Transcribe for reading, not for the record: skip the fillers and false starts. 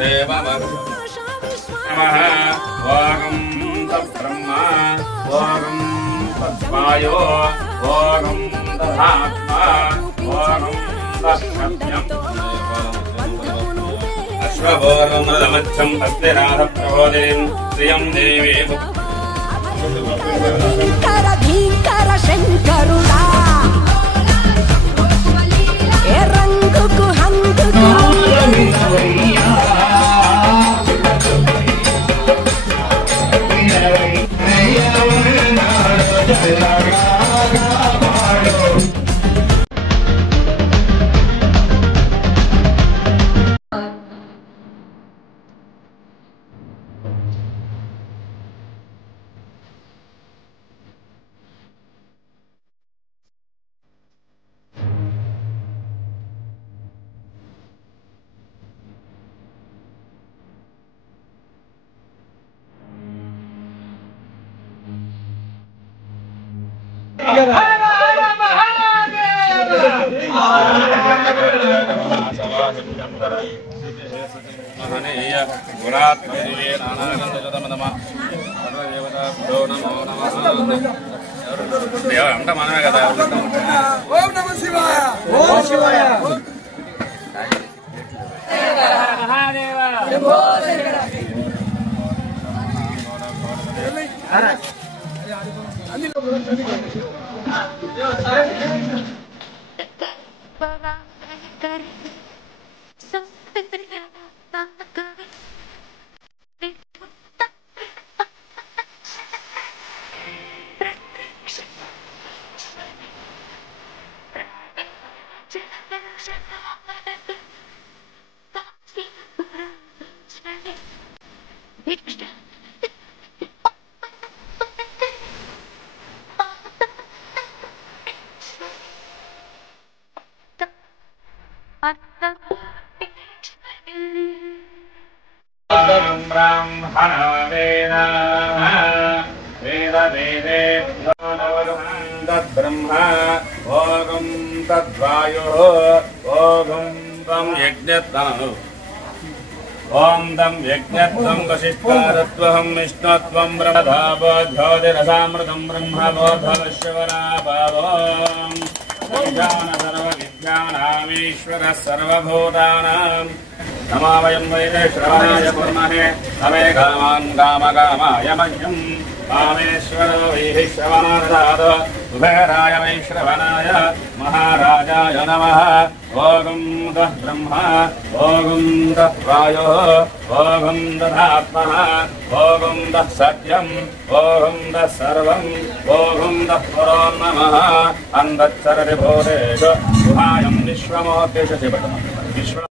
नमः ओम तत्ब्रह्मा ओम तत्वायो ओम तदात्मा ओम तत्सत्यम् अश्वपूर्वमृतमच्छम् अस्ति राधप्रबोधिनीम् श्रियम् देवी भीकर भीकर शंकरुड़ा ए रंगुकु हंगुकु అంతా మనమే కదా. ఓం నమః శివాయ. ఓం శివాయ. మహాదేవ శంభో శంకర. तद्ब्रह्मा ओम तद्वायो ओम तम यज्ञत्तनु ओम तम यज्ञत्वं वशिष्ठारत्वं विष्णुत्वं ब्रह्मधावोज्योतिरसामृतं ब्रह्मबोधवश्यवराभावं सर्वविद्यानामीश्वरः सर्वभूतानां नमो वयं वैदे श्रवणाय कुर्महे अमे कामान् कामकामाय मह्यम् कामेश्वरो वैः श्रवणार्धात् कुबेराय वै श्रवणाय महाराजाय नमः ओम दः ब्रह्मा ओम दः वायो ओम दधात्मः ओम दः सत्यम् ओम दः सर्वम् ओम दः पुरो नमः अन्धच्चरति भूतेषु गुहायं विश्वमोक्षेषु विश्व